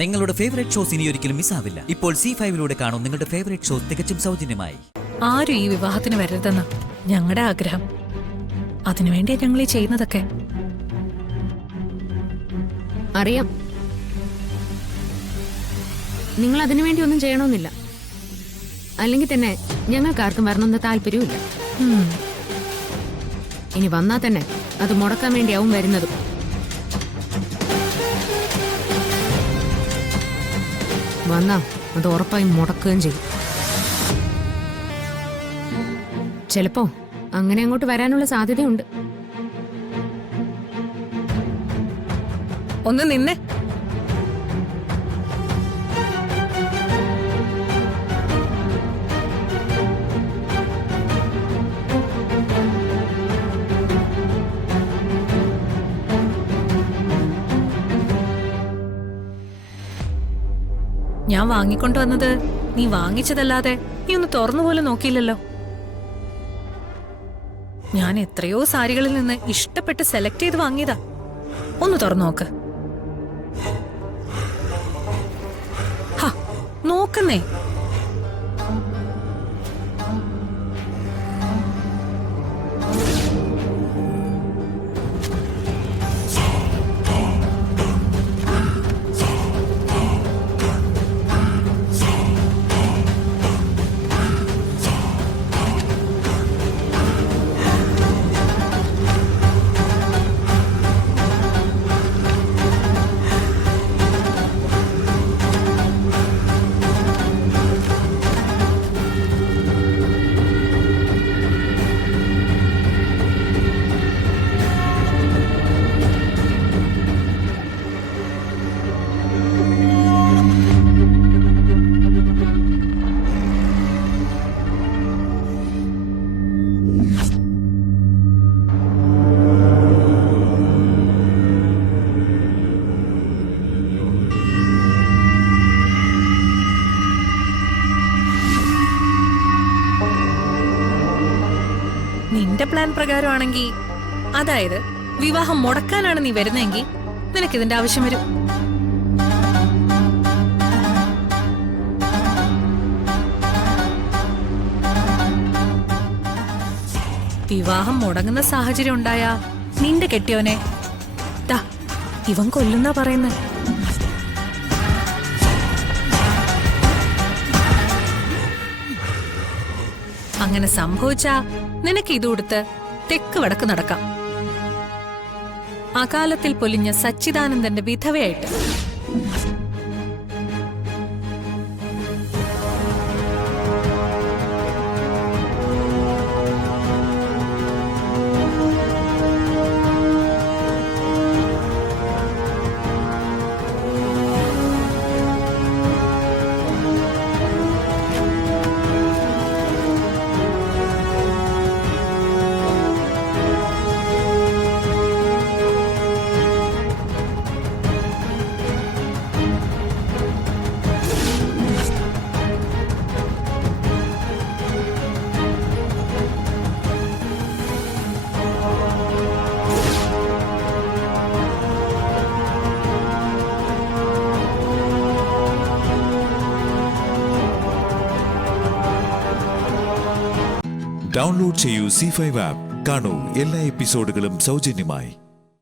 നിങ്ങളുടെ favourite shows ഇനി ഒരിക്കലും മിസ്സാവില്ല. ഇപ്പോൾ C5-ലൂടെ കാണും നിങ്ങളുടെ ഫേവറേറ്റ് ഷോസ് തികച്ചും സൗജന്യമായി. ആരും ഈ വിവാഹത്തിന് വരരുതെന്ന് ഞങ്ങളുടെ ആഗ്രഹം. അതിനുവേണ്ടിയാ ഞങ്ങൾ ഈ ചെയ്യുന്നതൊക്കെ. അറിയാം, നിങ്ങൾ അതിനുവേണ്ടി ഒന്നും ചെയ്യണമെന്നില്ല. അല്ലെങ്കിൽ തന്നെ ഞങ്ങൾക്ക് ആർക്കും വരണമെന്ന് താല്പര്യമില്ല. ഇനി വന്നാൽ തന്നെ അത് മുടക്കാൻ വേണ്ടിയാവും വരുന്നതും. വന്നാ അത് ഉറപ്പായും മുടക്കുകയും ചെയ്യും. ചിലപ്പോ അങ്ങനെ അങ്ങോട്ട് വരാനുള്ള സാധ്യതയുണ്ട്. ഒന്ന് നിന്നെ. ഞാൻ വാങ്ങിക്കൊണ്ടുവന്നത് നീ വാങ്ങിച്ചതല്ലാതെ നീ ഒന്ന് തുറന്നുപോലും നോക്കിയില്ലല്ലോ. ഞാൻ എത്രയോ സാരികളിൽ നിന്ന് ഇഷ്ടപ്പെട്ട് സെലക്ട് ചെയ്ത് വാങ്ങിയതാ. ഒന്ന് തുറന്നു നോക്ക്. നോക്കുന്നേ. നിന്റെ പ്ലാൻ പ്രകാരമാണെങ്കിൽ, അതായത് വിവാഹം മുടക്കാനാണ് നീ വരുന്നതെങ്കിൽ നിനക്കിതിന്റെ ആവശ്യം വരും. വിവാഹം മുടങ്ങുന്ന സാഹചര്യം ഉണ്ടായാ നിന്റെ കെട്ടിയവനെ ഇവൻ കൊല്ലുന്ന പറയുന്നത്. അങ്ങനെ സംഭവിച്ചാ നിനക്ക് ഇതുകൊടുത്ത് തെക്ക് വടക്ക് നടക്കാം. അകാലത്തിൽ പൊലിഞ്ഞ സച്ചിദാനന്ദന്റെ വിധവയായിട്ട്. ഡൗൺലോഡ് ചെയ്യൂ C5 ആപ്പ്. കാണൂ എല്ലാ എപ്പിസോഡുകളും സൗജന്യമായി.